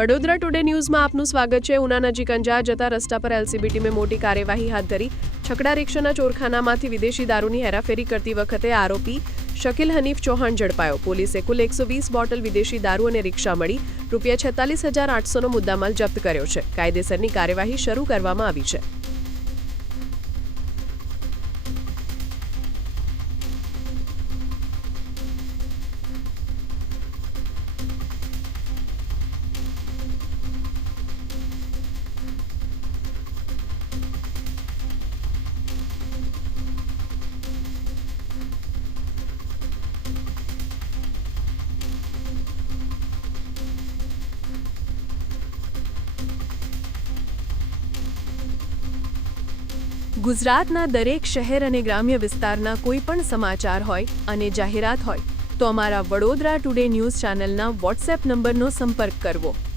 Vadodara today ન્યૂઝમાં આપનું સ્વાગત છે। ઉના નજીક અંજાર જતા રસ્તા પર એલસીબી ટીમે મોટી કાર્યવાહી હાથ ધરી। છકડા રિક્ષાના ચોરખાનામાંથી વિદેશી દારૂની હેરાફેરી કરતી વખતે આરોપી શકીલ હનીફ ચૌહાણ ઝડપાયો। પોલીસે કુલ 120 બોટલ વિદેશી દારૂ અને રિક્ષા મળી ₹46,800નો મુદ્દામાલ જપ્ત કર્યો છે। કાયદેસરની કાર્યવાહી શરૂ કરવામાં આવી છે। ગુજરાતના દરેક શહેર અને ગ્રામ્ય વિસ્તારના કોઈ પણ સમાચાર હોય અને જાહેરાત હોય તો અમારા વડોદરા ટુડે ન્યૂઝ ચેનલના વોટ્સએપ નંબરનો સંપર્ક કરવો।